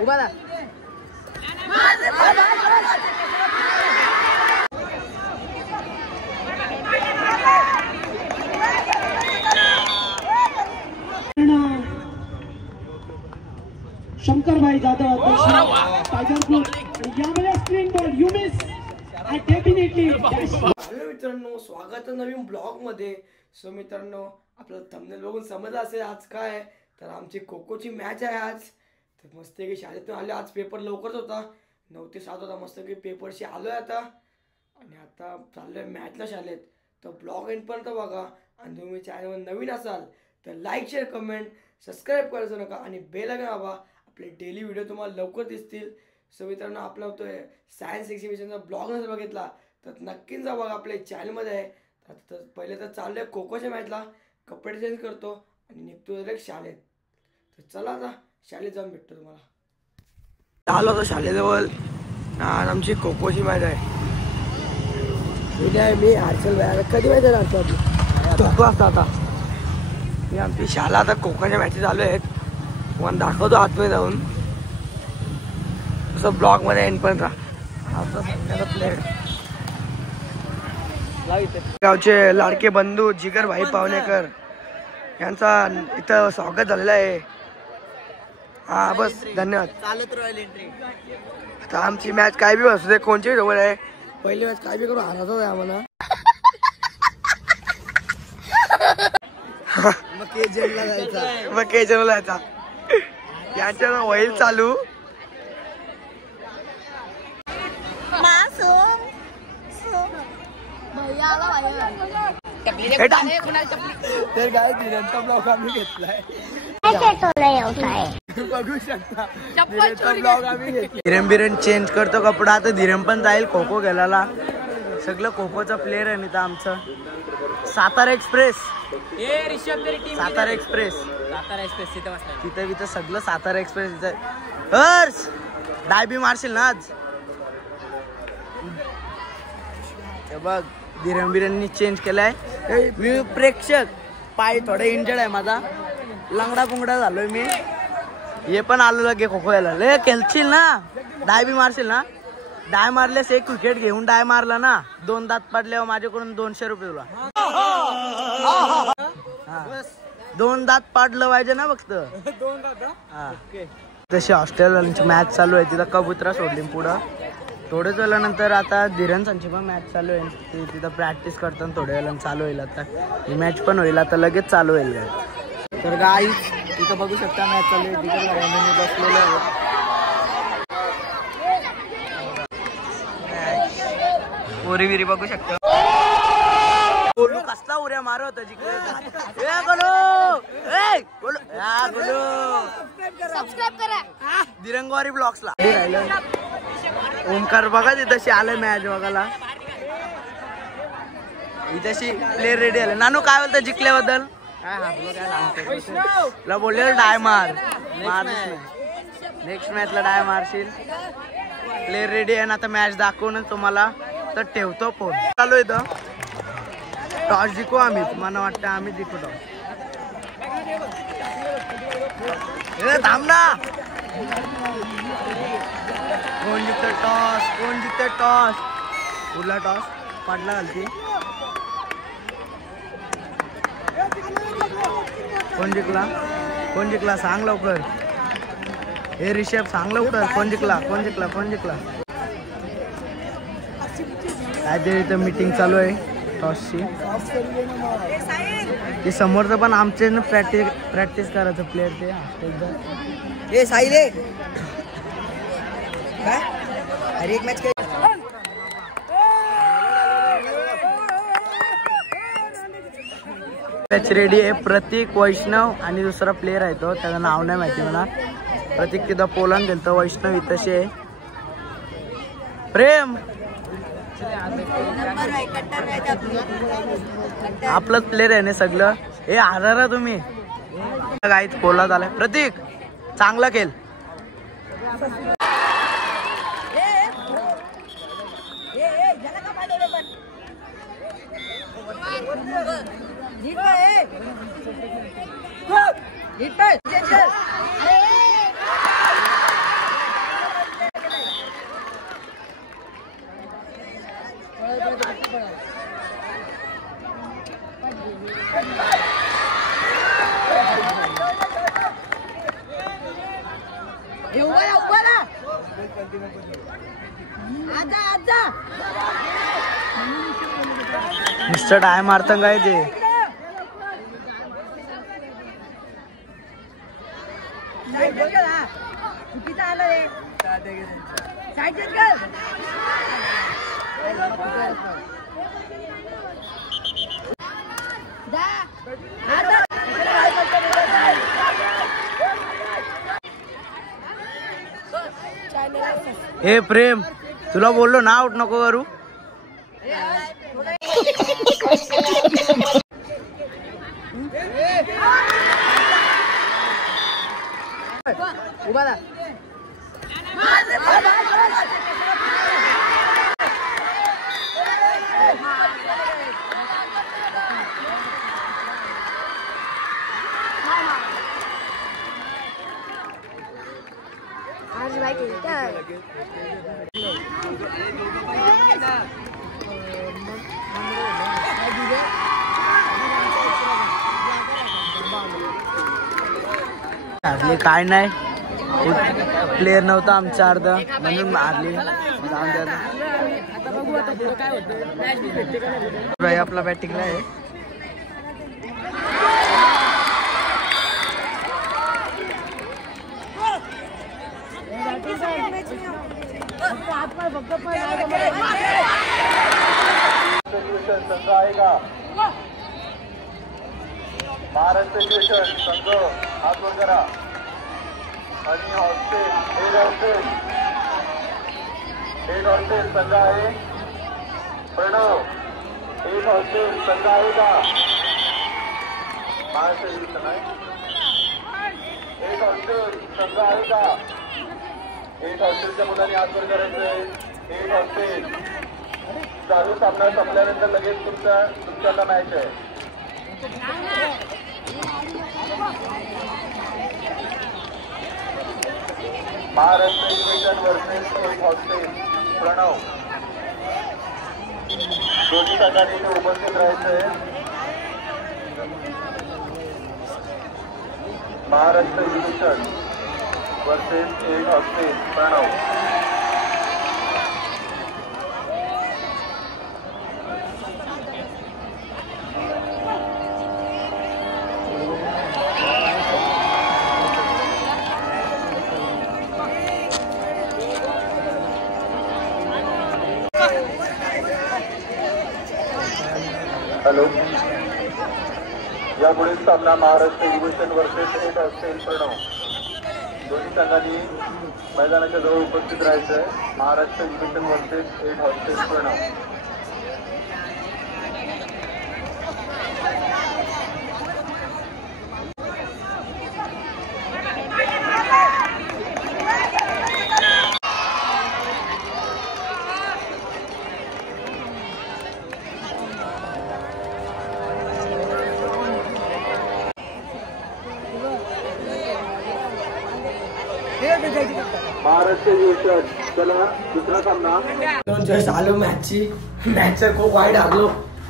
उभा राहा. Shankarbhai Jadhav tiger group यामध्ये screen ball you miss I definitely. Hello मित्रांनो, स्वागत आहे नवीन ब्लॉग मध्ये. सो मित्रांनो, आपलं थंबनेल बघून समजलं असेल आज काय आहे. तर आमची खो खोची मॅच आहे आज. तर मस्त की शाळेतून आले. आज पेपर लवकरच होता, 9 ते 7 होता. मस्त की पेपरशी आलो आहे आता. आणि आता चाललो आहे मॅचला शाळेत. तर ब्लॉग एंडपर्यंत बघा. आणि तुम्ही चॅनलवर नवीन असाल तर लाईक शेअर कमेंट सबस्क्राईब करायचं नका. आणि बेल आयकॉन दाबा. आपले डेली व्हिडिओ तुम्हाला लवकर दिसतील. सो मित्रांनो, आपला होतोय सायन्स एक्झिबिशनचा ब्लॉग नसेल बघितला तर नक्कीच जा बघा, आपल्या चॅनलमध्ये आहे. तर पहिले तर चाललो आहे खो खोच्या मॅचला. कपडे चेंज करतो आणि निघतो डायरेक्ट शाळेत. तर चला आता शाळेत जाऊन भेटतो तुम्हाला. आलो होतो शाळेजवळ. आज आमची खो खोची मॅच आहे. मी हर्षल बाहेर कधी माहिती आहे हर्षल 2 वाजता. आता मी आमची शाळा आता खो खोच्या मॅचेस चालू आहेत. वन दाखवतो आतमध्ये जाऊन. तसं ब्लॉगमध्ये एंडपर्यंत राहा. आपला सगळ्याचा प्लेअर गावचे लाडके बंधू जिगर भाई पावणेकर यांचा इथं स्वागत झालेलं आहे. हा बस, धन्यवाद. चालत रॉयल एंट्री. आता आमची मॅच काय बी असू दे, कोणची जवळ आहे. पहिली मॅच काय बी करू हारायचं आहे आम्हाला. मग केजनला जायचा. यांच्या होईल चालू. तर काय धीरनचा ब्लॉग आम्ही घेतलाय. बघू शकता ब्लॉग आम्ही घेतला. धीरन बिरन चेंज करतो कपडा. आता धीरन पण जाईल खो खो खेळायला. सगळं खो खोचा प्लेअर आहे इथं आमचं. सातारा एक्सप्रेस. सातारा एक्सप्रेस तिथं तिथं सगळं सातारा एक्सप्रेस तिथं. हर्ष डाय बी मारशील ना आज. बघ धीरन बिरननी चेंज केलाय. मी प्रेक्षक पाय थोडा इंजर्ड आहे माझा. लंगडा पुंगडा झालोय मी. हे पण आलो लगे खो खो यायला. लय खेळशील ना, डाय बी मारशील ना. डाय मारल्यास 1 विकेट घेऊन डाय मारला ना, 2 दात पडल्यावर माझ्याकडून 200 रुपये तुला. 2 दात पाडलं पाहिजे ना फक्त. 2 दात. हा तशी ऑस्ट्रेलियाची मॅच चालू आहे. तिथं कबुतरा सोडली पुढं. थोड्याच वेळानंतर आता धीरनसांची पण मॅच चालू आहे. ते तिथं प्रॅक्टिस करताना थोड्या वेळानं चालू होईल. आता ही मॅच पण होईल, आता लगेच चालू होईल. तर गाईज तिथं बघू शकता मॅच चालू आहे. तिथं बसलेले आहेत. ओरी विरी बघू शकता. गोलू कसला उऱ्या मारत जिकडे. सबस्क्राइब करा दिरंगवारी ब्लॉग्सला. ओमकार बघा तिथशी आलं मॅच बघायला. इथशी प्लेअर रेडी आले. नानू काय बोलतं जिंकल्याबद्दल? तुला बोलले डाय मार. नेक्स्ट मॅचला डाय मारशील. प्लेअर रेडी आहे ना. आता मॅच दाखवून तुम्हाला तर ठेवतो फोन चालू. इथं टॉस जिंकू आम्ही. मला वाटतं आम्ही जिंकू टॉस. थांब ना. कोण जिंकतं टॉस? कोण जिंकतं टॉस? कुठला टॉस पडला घालती. कोण जिंकला? कोण जिंकला सांग लवकर. हे रिषभ सांग लवकर. कोण जिंकला? कोण जिंकला? कोण जिंकला? काहीतरी इथं मीटिंग चालू आहे टॉसची. ते समोरचं पण आमचे प्रॅक्टिस करायचं प्लेअर. ते साहिले काय अरे एक मॅच मॅच रेडी आहे. प्रतीक, वैष्णव आणि दुसरा प्लेअर आहे तो, त्याचं नाव नाही माहिती मला. प्रतीक तिथं पोलांड गेलतो. वैष्णव इथंशी आहे. प्रेम आपलंच प्लेअर आहे ना सगळं. हे हारा तुम्ही काहीच पोलात आलाय. प्रतीक चांगला खेळ. मिस्टर डाय मारतं काय ते हे प्रेम तुला बोललो ना आउट नको करू उभा मारली काय नाही प्लेयर नव्हता आमचा अर्ध म्हणून मारली आपला बॅटिंगला आहे महाराष्ट्र स्टेशन संघ हात वर करा आणि हॉस्टेल एक हॉस्टेल संघ आहे प्रणव एक हॉस्टेल संघ आहे का महाराष्ट्र स्टेशन आहे एक हॉस्टेल संघ आहे का एक हॉस्टेलच्या मुलांनी हात वर करायचं एक हॉस्टेल चालू सामना संपल्यानंतर लगेच तुमच्याला मॅच आहे महाराष्ट्र युनियन वर्सेस एक हॉस्टेल प्रणव दोन्ही संघांनी इथे उपस्थित राहायचंय महाराष्ट्र युनियन वर्सेस एक हॉस्टेल प्रणव हॅलो यापुढील सामना महाराष्ट्र युनियन वर्सेस एक हॉस्टेल प्रणव दोन्ही संघांनी मैदानाच्या जवळ उपस्थित राहायचं आहे महाराष्ट्र युनियन वर्सेस एक हॉस्टेल प्रणव महाराष्ट्र युनियन चला दुसरा सामना जस्ट आलो मॅचचा खूप वाईट आलो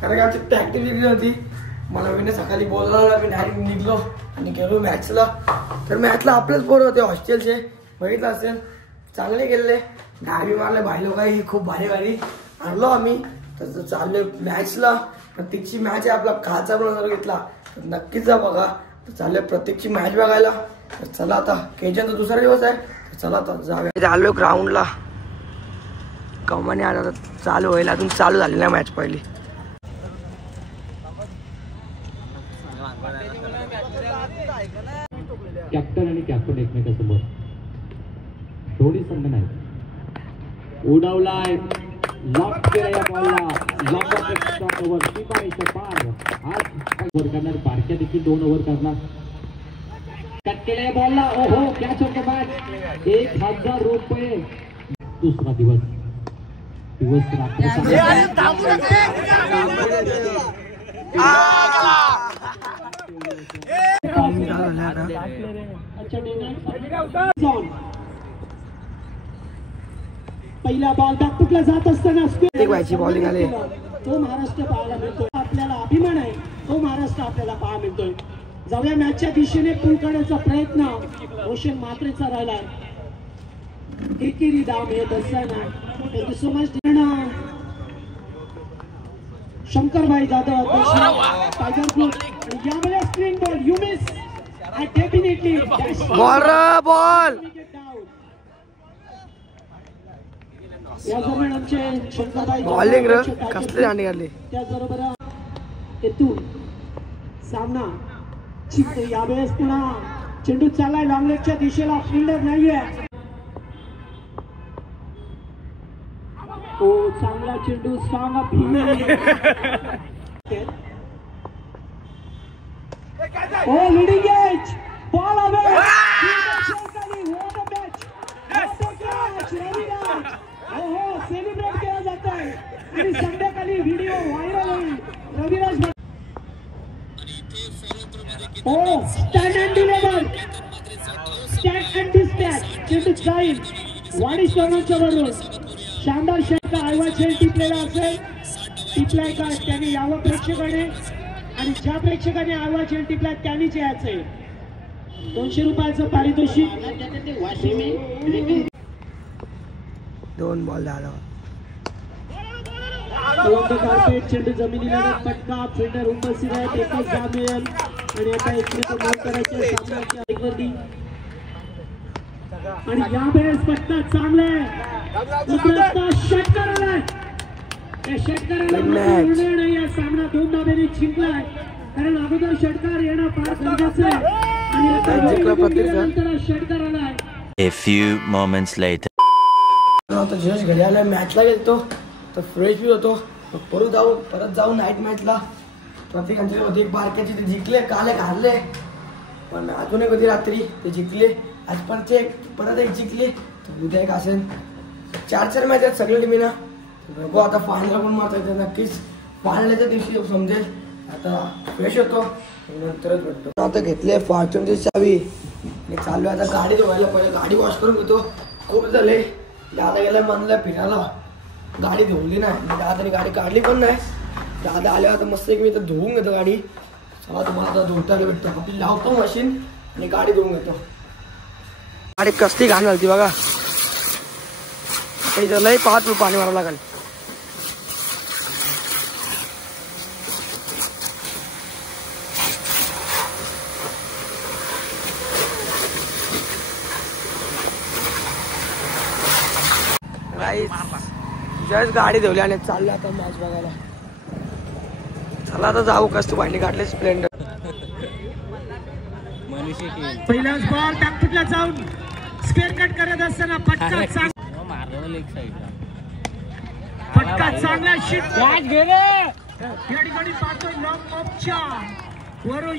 कारण की आमची प्रॅक्टिस दिली होती मला मी सकाळी बोलवलं मी डायरेक्ट निघलो आणि गेलो मॅचला तर मॅचला आपलेच पोरं होते हॉस्टेलचे बघितलं असेल चांगले गेले डावी मारले भाई लोकांनी खूप भारी भारी आणलो आम्ही तर चाललोय मॅचला प्रत्येकची मॅच आहे आपला खाचा पण जर घेतला तर नक्कीच जा बघा तर चाललोय प्रत्येकची मॅच बघायला तर चला आता केजन तर दुसरा दिवस आहे तर चला आता जाऊया आलो ग्राउंडला कमानी आता चालू होईल अजून चालू झाली नाही मॅच पहिली कॅप्टन आणि कॅप्टन एकमेकांसमोर दोन्ही संघ नाही उडवलाय लॉक केला या बॉलला लॉक ऑफ एक्स्ट्रा ओव्हर सीमारेषा पार आज ओव्हर करणार बारक्या देखील 2 ओव्हर करणार कट केला या बॉलला ओहो कॅच होतो बॅट 1000 रुपये दुसरा दिवस रात्री पहिला बॉल बॅकफुटला जात असताना व्हायची बॉलिंग आले तो महाराष्ट्र पाहायला मिळतो आपल्याला अभिमान आहे तो महाराष्ट्र आपल्याला पाहायला मिळतोय. जाऊया मॅचच्या दिशेने पूल करण्याचा प्रयत्न रोशन मात्रेचा राहिलाय. एकेरी धाव मिळत असताना thank you so much Shankarbhai Jadhav tiger group. आणि यावेळेस screen ball you miss definitely ball या दरम्यान आमचे शंकरभाई बॉलिंग कसले दांडी काढली. त्याचबरोबर येथून सामना जिंकतो. यावेळेस पुन्हा चेंडू चाललाय लॉंगलेगच्या दिशेला. फिल्डर नाहीये. ओ चांगला चेंडू स्ट्रॉंग अप. ओ लीडिंग एज बॉल अवे. हो सेलिब्रेट केला जात आहे आणि संध्याकाळी व्हिडिओ व्हायरल होईल. रविराज ओ stand and deliver. Stand and dispatch. चेंडू जाईल वाडी स्टोनाच्या वरून. शानदार षटकार आयवाचे टिपलेला असेल. टिपलाय का त्याने यावं प्रेक्षकाने आणि ज्या प्रेक्षकाने आयवाचे टिपलाय त्यांनीच यायचंय. 200 रुपयाचं पारितोषिक. 2 बॉल झाला. कार्पेट चेंडू जमिनीला पटका. फिल्डर उपस्थित आहेत. एकच धाव मिळेल आणि आता एकमेक नोट करायचे सामन्याच्या आईवरती. आणि यावेळेस पटका चांगला आहे. षटकार आलाय. त्या षटकाराला या सामना 2 धाब्याने जिंकलाय. कारण अगोदर षटकार येणं फार गरजेचं आहे आणि आता षटकार आलाय. A few moments later. आता जस्ट घरी आला. मॅचला गेलतो तर फ्रेश बी होतो. परत जाऊ नाईट मॅचला. प्रत्येकांचे होते एक बारक्याचे ते जिंकले. काल एक हारले पण अजून एक होती रात्री ते जिंकले. आज पण ते परत एक जिंकले. तर उद्या एक असेल. 4 मॅच आहेत सगळ्या टीमीना. बघू आता फायनल पण मारता येते नक्कीच. फायनलच्या दिवशी समजेल. आता फ्रेश होतो नंतरच भेटतो. आता घेतले फॉर्च्यूनची चावी आणि चालू आता गाडी धुवायला. पहिले गाडी वॉश करून घेतो. खूप झाले. दादा गेला मनला फिरायला. गाडी धुवली नाही. दादाने गाडी काढली पण नाही. दादा आल्यावर आता मस्त एक मी तर धुवून घेतो गाडी. चला तुम्हाला आता धुवताना भेटतो. आपली लावतो मशीन आणि गाडी धुवून घेतो. गाडी कसली घाण घालती बघा. लई 5 रुपये पाणी मारावं लागेल. जस्ट गाडी धुवली आणि चाललं आता मॅच बघायला. चला आता जाऊ. कष्ट भांडी काढले स्प्लेंडर. पहिलाच बॉल बॅकफुटला जाऊन स्क्वेअर कट करत असताना फटका चांगला शीट. या ठिकाणी पाहतोय लॉंग ऑफच्या वरून